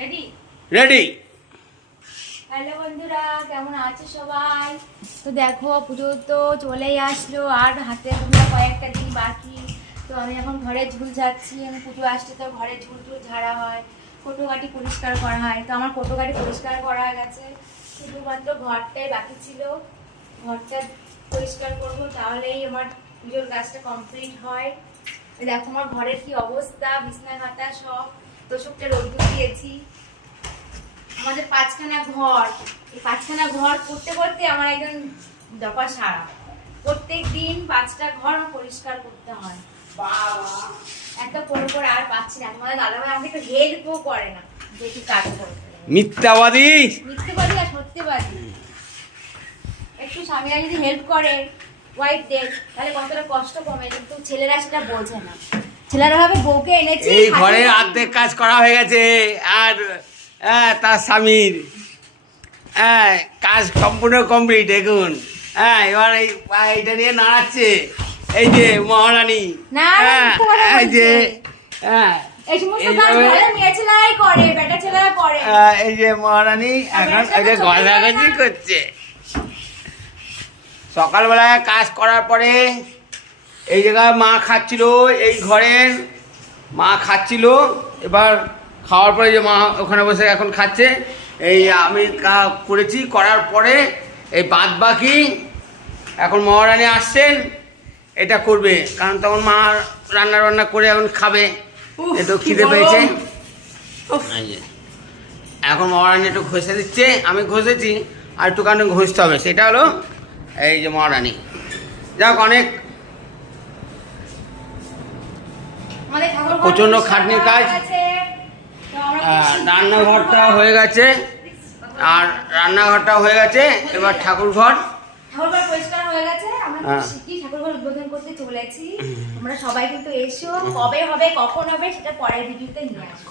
Ready. Hello বন্ধুরা, কেমন আছো সবাই? তো দেখো পুজো তো চলেই আসলো, আর হাতে গোনা কয়েকটা দিন বাকি। তো আমি এখন ঘরে ঝুল ঝাড়ছি। আমি পুজো আসছে তো ঘরে ঝুল টুল ঝাড়া হয়, কোটোকাটি পরিষ্কার করা হয়। তো আমার কোটোকাটি পরিষ্কার করা গেছে, শুধুমাত্র ঘরটাই বাকি ছিল। ঘরটা পরিষ্কার করবো, তাহলেই আমার পুজোর কাজটা কমপ্লিট হয়। দেখো আমার ঘরের কি অবস্থা, বিছনা খাতা সব তোষকটা রোদ্দুর দিয়েছি। আমাদের 5খানা ঘর, এই 5খানা ঘর করতে করতে আমার একদম দফা সারা। প্রত্যেক দিন 5টা ঘর পরিষ্কার করতে হয়। এত করে আর পাচ্ছি না। তোমাদের দাদাভাই আমাকে একটু হেল্পও করে না যে একটু কাজ করতে। মিথ্যাবাদী আর সত্যিবাদী। একটু স্বামীরা যদি হেল্প করে ওয়াইফদের, তাহলে কতটা কষ্ট কমে। কিন্তু ছেলেরা সেটা বোঝে না। ছেলেরা ভাবে বউকে এনেছি, এই ঘরে অর্ধেক কাজ করা হয়ে গেছে, আর তার স্বামীর কাজ সম্পূর্ণ কমপ্লিট। দেখুন, এবার এইটা নিয়ে নাড়াচ্ছে এই যে মহারানী। এই যে এই যে মহারানী এখন এই যে গজাগজি করছে। সকালবেলায় কাজ করার পরে এই জায়গায় মা খাচ্ছিল, এই ঘরের মা খাচ্ছিল। এবার খাওয়ার পরে যে মা ওখানে বসে এখন খাচ্ছে, এই আমি করেছি, করার পরে এই বাদ বাকি এখন মহারানী আসছেন, এটা করবে। কারণ তখন মা রান্না বান্না করে এখন খাবে, এতো খিদে পেয়েছে। এখন মহারানী একটু ঘষে দিচ্ছে, আমি ঘষেছি, আর একটুখানি ঘষতে হবে। সেটা হলো এই যে মহারানী। যাক, অনেক প্রচন্ড খাটনির কাজ। রান্নাঘরটা হয়ে গেছে, আর রান্নাঘরটা হয়ে গেছে। এবার ঠাকুর ঘর পরিষ্কার হয়ে গেছে। আমরা ঠাকুর ঘর উদ্বোধন করতে চলেছি। তোমরা সবাই কিন্তু এসো। কবে হবে, কখন হবে, সেটা পরের ভিডিওতে নিয়ে আসবো।